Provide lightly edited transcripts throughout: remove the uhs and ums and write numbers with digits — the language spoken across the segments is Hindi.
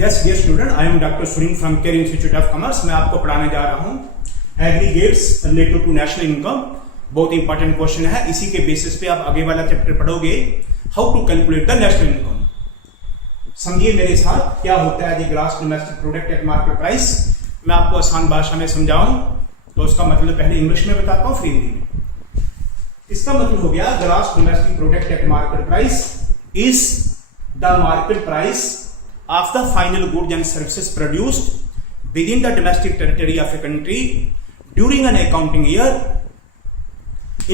Yes dear student, I am doctor Sunil from care institute of commerce. मैं आपको पढ़ाने जा रहा हूँ aggregates related to national income. बहुत इंपॉर्टेंट क्वेश्चन है, इसी के बेसिस पे आप आगे वाला चैप्टर पढ़ोगे, how to calculate the national income. समझिए मेरे साथ क्या होता है gross domestic product at market price. मैं आपको आसान भाषा में समझाऊं तो उसका मतलब पहले इंग्लिश में बताता हूँ फिर हिंदी में। इसका मतलब हो गया gross domestic product at market price is the market price of the final goods and services produced within the domestic territory of a country during an accounting year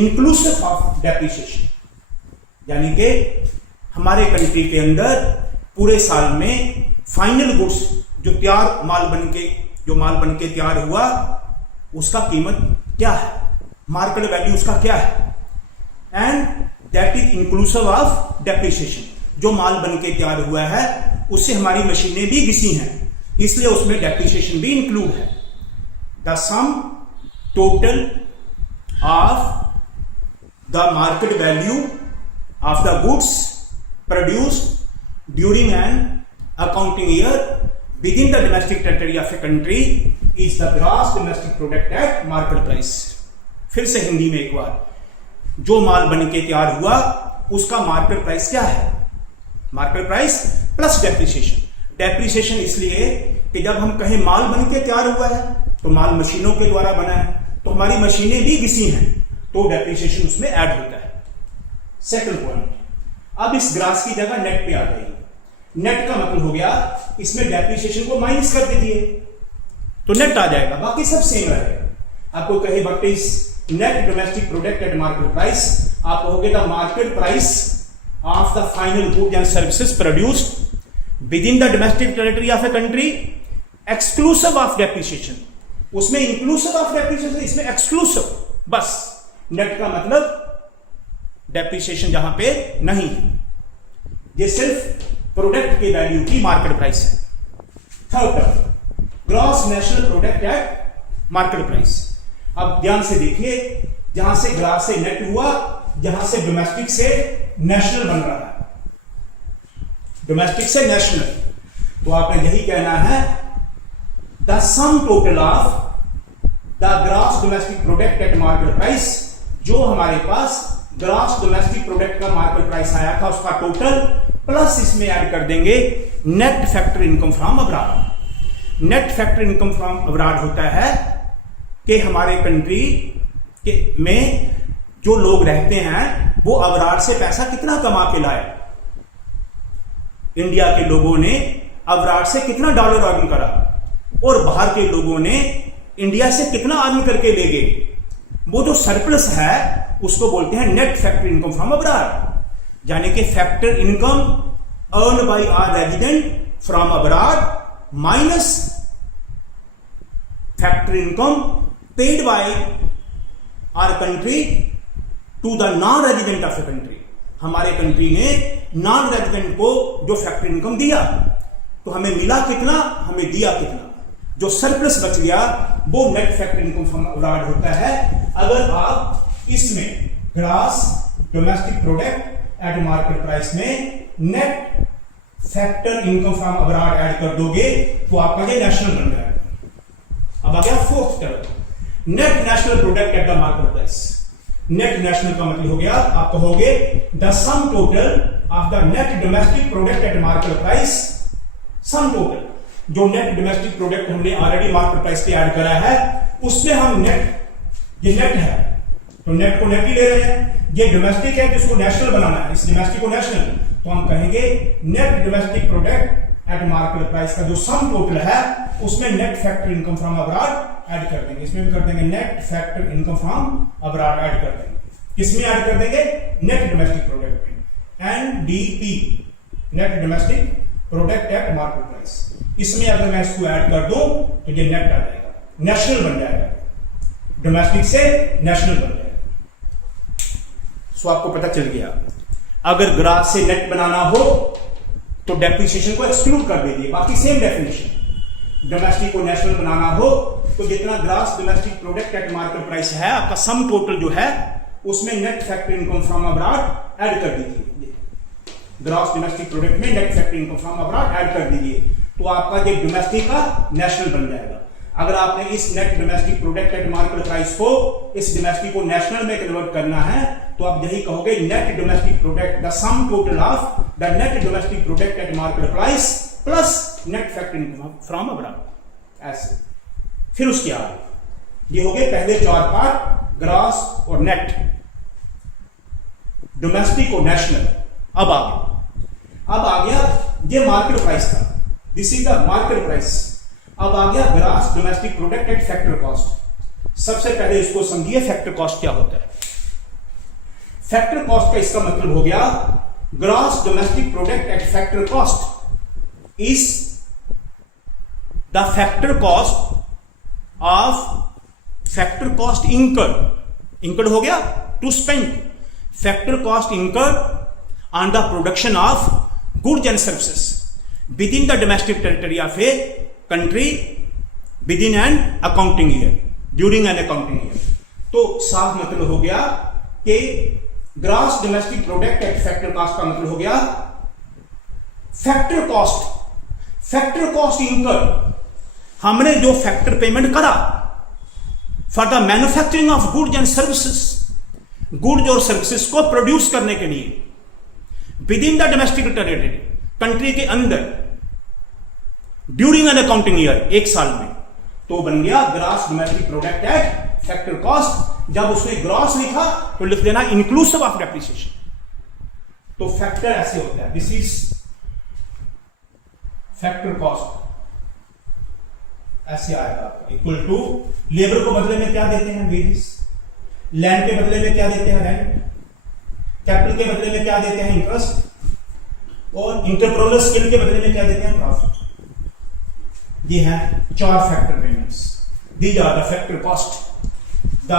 inclusive of depreciation। यानी कि हमारे कंट्री के अंदर पूरे साल में फाइनल गुड्स जो माल बन के तैयार हुआ उसका कीमत क्या है, मार्केट वैल्यू उसका क्या है, and that is inclusive of depreciation. जो माल बन के तैयार हुआ है उससे हमारी मशीनें भी घिसी हैं, इसलिए उसमें डेप्रिसिएशन भी इंक्लूड है। The sum total of the market value of the goods produced during an accounting year with in the domestic territory of a country is the gross domestic product at market price. फिर से हिंदी में एक बार, जो माल बन के तैयार हुआ उसका मार्केट प्राइस क्या है, market price plus depreciation. Depreciation इसलिए कि जब हम कहें माल बन के तैयार हुआ है तो माल मशीनों के द्वारा बना है, तो हमारी मशीनें भी घिसी हैं, तो डेप्रिसिएशन उसमें ऐड होता है। सेकंड पॉइंट, अब इस ग्रास की जगह नेट पे आ जाएगी। नेट का मतलब हो गया इसमें डेप्रिसिएशन को माइनस कर दीजिए तो नेट आ जाएगा, बाकी सब सेम रहेगा। आपको कहे what is net domestic product at market price, आप कहोगे the market price of the final goods and services produced within the domestic territory of a country exclusive of depreciation। उसमें inclusive of depreciation, इसमें exclusive, बस नेट का मतलब डेप्रिसिएशन जहां पे नहीं है, ये सिर्फ प्रोडक्ट की वैल्यू की मार्केट प्राइस है। Third term, gross national product at market price. अब ध्यान से देखिए, जहां से ग्रॉस से नेट हुआ, जहां से डोमेस्टिक से नेशनल बन रहा है, डोमेस्टिक से नेशनल, तो आपने यही कहना है the sum total of the gross domestic product at market price. जो हमारे पास ग्रॉस डोमेस्टिक प्रोडक्ट का मार्केट प्राइस आया था उसका टोटल प्लस इसमें ऐड कर देंगे net factor income from abroad. Net factor income from abroad होता है कि हमारे कंट्री के में जो लोग रहते हैं वो अब्रॉड से पैसा कितना कमा के लाए। इंडिया के लोगों ने अब्रॉड से कितना डॉलर अर्न करा और बाहर के लोगों ने इंडिया से कितना अर्न करके ले गए। वो जो सरप्लस है उसको बोलते हैं net factor income from abroad, यानी कि factor income earn by our resident from abroad minus factor income paid by our country to the non resident of a country. हमारे कंट्री ने नॉन रेजिडेंट को जो फैक्टर इनकम दिया तो हमें मिला कितना, हमें दिया कितना, जो सरप्लस बच गया वो net factor income from abroad होता है। अगर आप इसमें gross domestic product at market price में net factor income from abroad add कर दोगे तो आपका ये नेशनल बन जाएगा। अब आ गया fourth term, net national product at the market price. Net national का मतलब हो गया, आप कहोगे the sum total of the net domestic product at market price. Sum total, जो नेट डोमेस्टिक प्रोडक्ट हमने ऑलरेडी मार्केट प्राइस पे ऐड करा है उसमें हम नेट, ये नेट है तो नेट को नेट ही ले रहे हैं। ये डोमेस्टिक है जिसको नेशनल बनाना है, इस डोमेस्टिक को नेशनल, तो हम कहेंगे net domestic product at market price का जो सम टोटल है उसमें net factor income from abroad add कर देंगे। इसमें भी कर देंगे net factor income from abroad add कर देंगे। किसमें ऐड कर देंगे, नेट डोमेस्टिक प्रोडक्ट में, NDP net domestic product at market price. इसमें अगर मैं इसको ऐड कर दूं तो ये नेट आ जाएगा, नेशनल बन जाएगा, डोमेस्टिक से नेशनल बन जाएगा। सो आपको पता चल गया, अगर ग्रॉस से नेट बनाना हो तो डेप्रिसिएशन को एक्सक्लूड कर दीजिए, बाकी सेम डेफिनेशन। डोमेस्टिक को नेशनल बनाना हो तो जितना gross domestic product at market price है आपका सम टोटल जो है उसमें net factor income from abroad add कर दीजिए। ग्रॉस डोमेस्टिक प्रोडक्ट में net factor income from abroad add कर दीजिए तो आपका ये डोमेस्टिक का नेशनल बन जाएगा। अगर आपने इस net domestic product at market price को, इस डोमेस्टिक को नेशनल में कन्वर्ट करना है, तो आप यही कहोगे net domestic product, the sum total of the net domestic product at market price plus net factor income from abroad. ऐसे फिर उसके आगे ये हो गए पहले 4 पार्ट, ग्रॉस और नेट, डोमेस्टिक और नेशनल। अब आ गया ये मार्केट प्राइस था, this is the market price. अब आ गया gross domestic product at factor cost. सबसे पहले इसको समझिए फैक्टर कॉस्ट क्या होता है। फैक्टर कॉस्ट का इसका मतलब हो गया gross domestic product at factor cost is the factor cost of factor cost incurred हो गया to spend, factor cost incurred on the production of goods and services within the domestic territory of a country within an accounting year, during an accounting year. तो साफ मतलब हो गया कि gross domestic product at factor cost का मतलब हो गया फैक्टर कॉस्ट इंकर्ड, हमने जो फैक्टर पेमेंट करा for the manufacturing of goods and services, goods और सर्विसेज को प्रोड्यूस करने के लिए with in the domestic territory, country के अंदर, ड्यूरिंग एन अकाउंटिंग ईयर, एक साल में, तो बन गया gross domestic product at factor cost. जब उसने ग्रॉस लिखा तो लिख देना इंक्लूसिव ऑफ डेप्रिसिएशन। तो फैक्टर ऐसे होता है, दिस इज फैक्टर कॉस्ट, ऐसे आएगा आपका, इक्वल टू लेबर को बदले में क्या देते हैं, वेजेस, लैंड के बदले में क्या देते हैं, रेंट, कैपिटल के बदले में क्या देते हैं, इंटरेस्ट, और इंटरप्रेन्योर स्किल के बदले में क्या देते हैं, प्रॉफिट। ये है 4 factor payments, these are the factor cost. The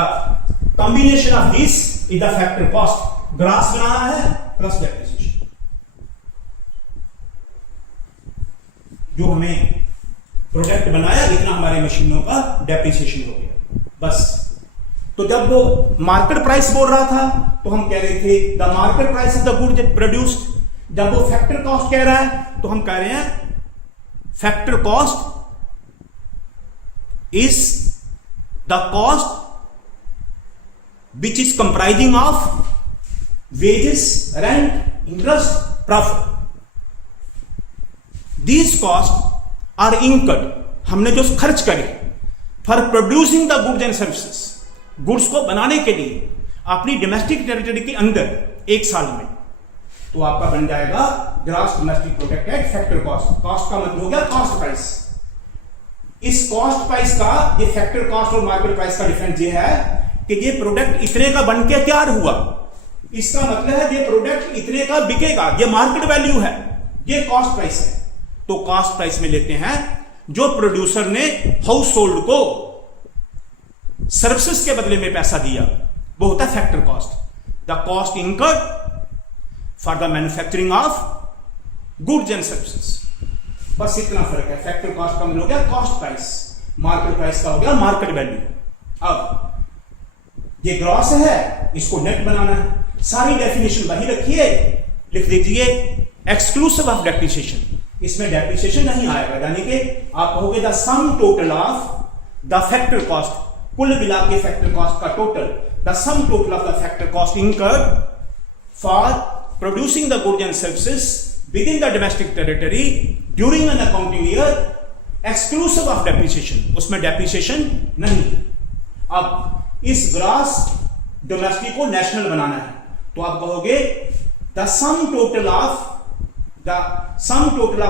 combination of this is the factor cost. Gross बनाना है प्लस डेप्रिसिएशन, जो हमें प्रोडक्ट बनाया इतना हमारे मशीनों का डेप्रिसिएशन हो गया, बस। तो जब वो मार्केट प्राइस बोल रहा था तो हम कह रहे थे the market price of the good produced. जब वो फैक्टर कॉस्ट कह रहा है तो हम कह रहे हैं factor cost is the cost which is comprising of wages, rent, interest, profit. These costs are incurred, हमने जो खर्च करे for producing the goods and services, goods को बनाने के लिए अपनी डोमेस्टिक टेरिटरी के अंदर एक साल में, तो आपका बन जाएगा gross domestic product at factor cost. Cost का मतलब हो गया कॉस्ट प्राइस। इस कॉस्ट प्राइस का, ये फैक्टर कॉस्ट और मार्केट प्राइस का डिफरेंस ये है कि ये प्रोडक्ट इतने का बन के तैयार हुआ, इसका मतलब है ये प्रोडक्ट इतने का बिकेगा, ये मार्केट वैल्यू है, ये कॉस्ट प्राइस है। तो कॉस्ट प्राइस में लेते हैं जो प्रोड्यूसर ने हाउस होल्ड को सर्विसेज के बदले में पैसा दिया, वो होता है factor cost. The cost incurred for the manufacturing of goods and services, बस इतना फर्क है। फैक्टर कॉस्ट का मतलब हो गया कॉस्ट प्राइस, मार्केट प्राइस का हो गया मार्केट वैल्यू। अब ये ग्रॉस है, इसको नेट बनाना है, सारी डेफिनेशन वही रखिए, लिख दीजिए एक्सक्लूसिव ऑफ डेप्रिसिएशन, इसमें डेप्रिसिएशन नहीं आएगा, यानी कि आप कहोगे the sum total of the factor cost, कुल मिला के फैक्टर कॉस्ट का total, the sum total of the factor cost incurred for producing the goods and services within the domestic territory during an accounting year exclusive of depreciation, उसमें depreciation नहीं। अब इस ग्रॉस डोमेस्टिक को नेशनल बनाना है, तो आप कहोगे the sum total of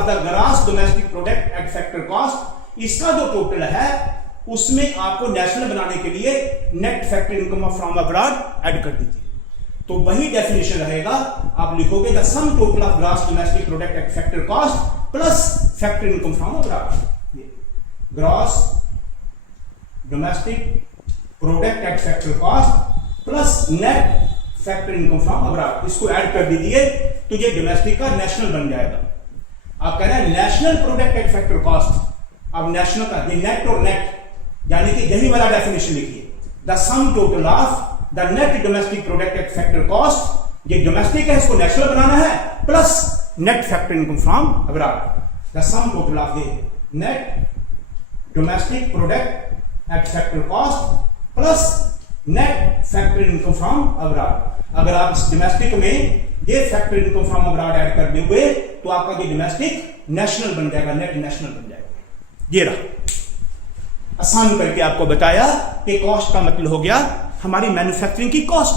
the gross domestic product at factor cost, इसका जो टोटल है उसमें आपको नेशनल बनाने के लिए net factor income from abroad add कर दीजिए। तो वही डेफिनेशन रहेगा, आप लिखोगे the sum total of gross domestic product at factor cost plus factor income from abroad. Gross domestic product at factor cost plus net factor income from abroad, इसको ऐड कर दीजिए तो ये डोमेस्टिक का नेशनल बन जाएगा। आप कह रहे हैं national product at factor cost, अब नेशनल का ये नेट और नेट, यानी कि यही वाला डेफिनेशन लिखिए, the sum total of the net domestic product at factor cost, ये डोमेस्टिक है, इसको नेशनल बनाना है, plus net factor income from abroad. The sum total of the net domestic product at factor cost plus net factor income from abroad. अगर आप इस डोमेस्टिक में ये factor income from abroad add कर दोगे तो आपका ये डोमेस्टिक नेशनल बन जाएगा, नेट नेशनल बन जाएगा। ये रहा, आसान करके आपको बताया कि कॉस्ट का मतलब हो गया हमारी मैन्युफैक्चरिंग की कॉस्ट,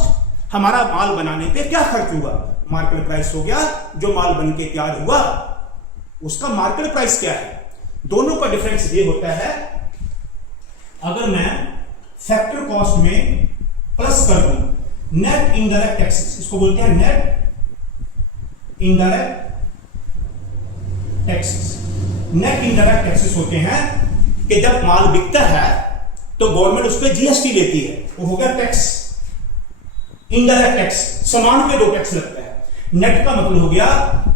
हमारा माल बनाने पे क्या खर्च हुआ। मार्केट प्राइस हो गया जो माल बन के तैयार हुआ उसका मार्केट प्राइस क्या है। दोनों का डिफरेंस ये होता है, अगर मैं फैक्टर कॉस्ट में प्लस कर दूं नेट इनडायरेक्ट टैक्सेस, इसको बोलते हैं net indirect taxes. Net indirect taxes होते हैं कि जब माल बिकता है तो गवर्नमेंट उस पर जीएसटी लेती है, वो हो गया टैक्स। इनडायरेक्ट टैक्स, सामान पे 2 टैक्स लगता है। नेट का मतलब हो गया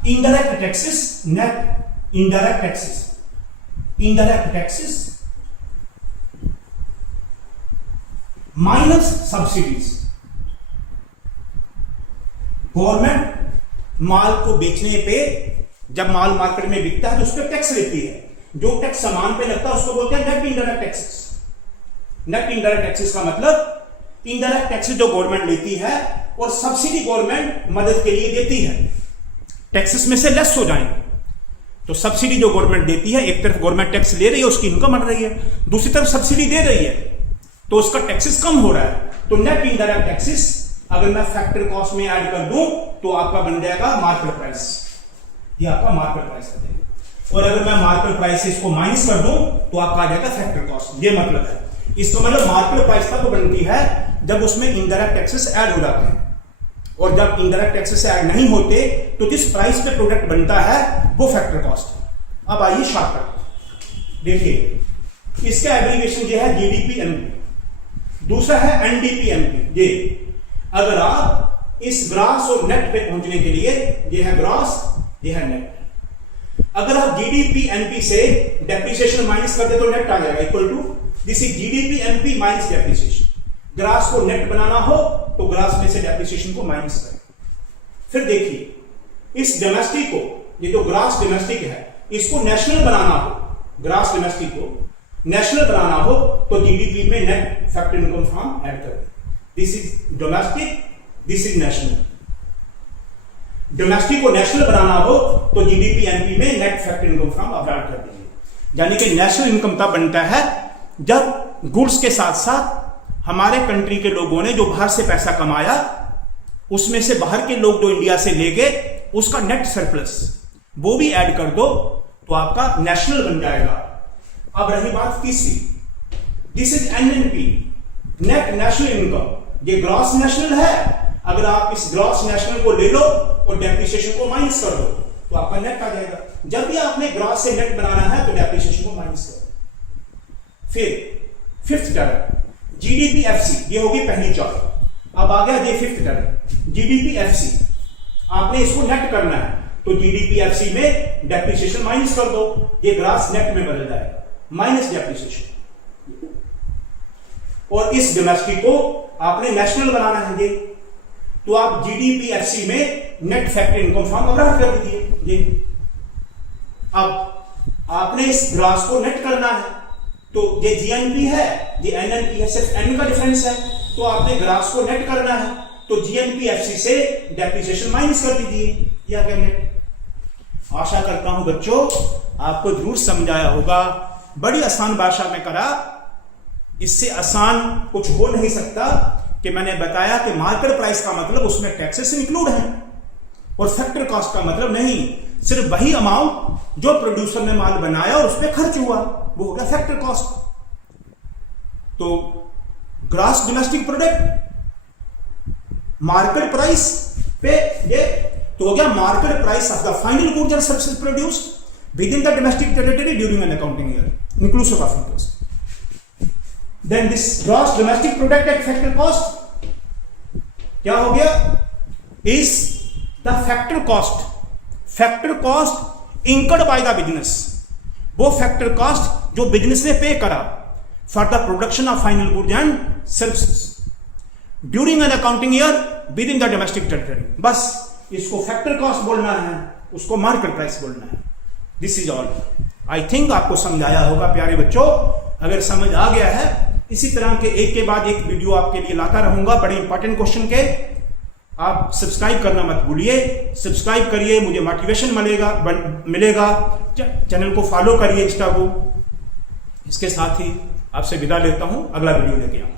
indirect taxes, net indirect taxes, indirect taxes minus subsidies. Government माल को बेचने पे जब माल मार्केट में बिकता है तो उस पर टैक्स लेती है, जो टैक्स सामान पे लगता है उसको बोलते हैं net indirect taxes. Net indirect taxes का मतलब इनडायरेक्ट टैक्सेस जो गवर्नमेंट लेती है और सब्सिडी गवर्नमेंट मदद के लिए देती है, टैक्सेस में से लेस हो जाएंगे। तो सब्सिडी जो गवर्नमेंट देती है, एक तरफ गवर्नमेंट टैक्स ले रही है, उसकी इनकम बढ़ रही है, दूसरी तरफ सब्सिडी दे रही है तो उसका टैक्सेस कम हो रहा है। तो नेट इनडायरेक्ट टैक्सेस अगर मैं फैक्टर कॉस्ट में ऐड कर दूं तो आपका बन जाएगा मार्केट प्राइस, ये आपका मार्केट प्राइस आ जाएगा। और अगर मैं मार्केट प्राइस से इसको माइनस कर दूं तो आपका आ जाएगा फैक्टर कॉस्ट। ये मतलब है, इसका मतलब मार्केट प्राइस तब बनती है जब उसमें इनडायरेक्ट टैक्सेस ऐड हो जाते हैं, और जब इनडायरेक्ट टैक्सेस ऐड नहीं होते तो जिस प्राइस पे प्रोडक्ट बनता है वो फैक्टर कॉस्ट है। अब आइए शॉर्टकट देखिए, इसका एब्रीविएशन ये है जीडीपी-एनपी, दूसरा है एनडीपी-एनपी। ये अगर आप इस ग्रॉस और नेट पे पहुंचने के लिए, ये है ग्रॉस, ये है नेट। अगर आप जीडीपी-एनपी से डेप्रिसिएशन माइनस कर दे तो नेट आ जाएगा equal to this is GDP NP minus depreciation. Gross को नेट बनाना हो तो ग्रास में से डेप्रिसिएशन को माइनस करें। फिर देखिए इस डोमेस्टिक को, ये जो ग्रास डोमेस्टिक है, इसको नेशनल बनाना हो, ग्रास डोमेस्टिक को नेशनल बनाना हो तो जीडीपी में net factor income from add करें। This is domestic, this is national. Domestic को नेशनल बनाना हो तो जीडीपी-एनपी में net factor income from abroad कर देंगे। यानी कि नेशनल इनकम तब बनता है जब गुड्स के साथ साथ हमारे कंट्री के लोगों ने जो बाहर से पैसा कमाया उसमें से बाहर के लोग जो इंडिया से ले गए उसका नेट सरप्लस वो भी ऐड कर दो तो आपका नेशनल बन जाएगा। अब रही बात तीसरी, this is NNP, net national income. ये ग्रॉस नेशनल है, अगर आप इस ग्रॉस नेशनल को ले लो और डेप्रिसिएशन को माइनस कर दो तो आपका नेट आ जाएगा। जब भी आपने ग्रॉस से नेट बनाना है तो डेप्रिसिएशन को माइनस करो। फिर फिफ्थ टर्म जीडीपी-एफसी, ये होगी पहली चॉइस। अब आ गया ये फिफ्थ टर्म जीडीपी-एफसी, आपने इसको नेट करना है तो जीडीपी-एफसी में डेप्रिसिएशन माइनस कर दो, ये ग्रॉस नेट में बदल जाएगा, माइनस डेप्रिसिएशन। और इस डोमेस्टिक को आपने नेशनल बनाना है ये, तो आप जीडीपी-एफसी में net factor income from abroad कर दीजिए। ये अब आपने इस ग्रॉस को नेट करना है तो ये जीएनपी है, ये एनएनपी है, सिर्फ एन का डिफरेंस है, तो आपने ग्रास को नेट करना है तो जीएनपी-एफसी से डेप्रिसिएशन माइनस कर दीजिए, या क्या नेट। आशा करता हूं बच्चों आपको जरूर समझ आया होगा, बड़ी आसान भाषा में करा, इससे आसान कुछ हो नहीं सकता कि मैंने बताया कि मार्केट प्राइस का मतलब उसमें टैक्सेस इंक्लूड है और फैक्टर कॉस्ट का मतलब नहीं, सिर्फ वही अमाउंट जो प्रोड्यूसर ने माल बनाया और उस पर खर्च हुआ वो हो गया फैक्टर कॉस्ट। तो gross domestic product market price पे ये तो हो गया market price of the final goods and services produced within the domestic territory during an accounting year inclusive of interest. Then this gross domestic product at factor cost क्या हो गया, is the factor cost, factor cost incurred by the business, वो फैक्टर कॉस्ट जो बिजनेस ने पे करा for the production of final goods and services during an accounting year with in the domestic territory. बस इसको फैक्टर कॉस्ट बोलना है, उसको मार्केट प्राइस बोलना है। This is all. I think आपको समझ आया होगा प्यारे बच्चों। अगर समझ आ गया है, इसी तरह के एक के बाद एक वीडियो आपके लिए लाता रहूंगा बड़े इंपॉर्टेंट क्वेश्चन के। आप सब्सक्राइब करना मत भूलिए, सब्सक्राइब करिए, मुझे मोटिवेशन मिलेगा। चैनल को फॉलो करिए, इंस्टा को। इसके साथ ही आपसे विदा लेता हूं, अगला वीडियो लेके आऊंगा।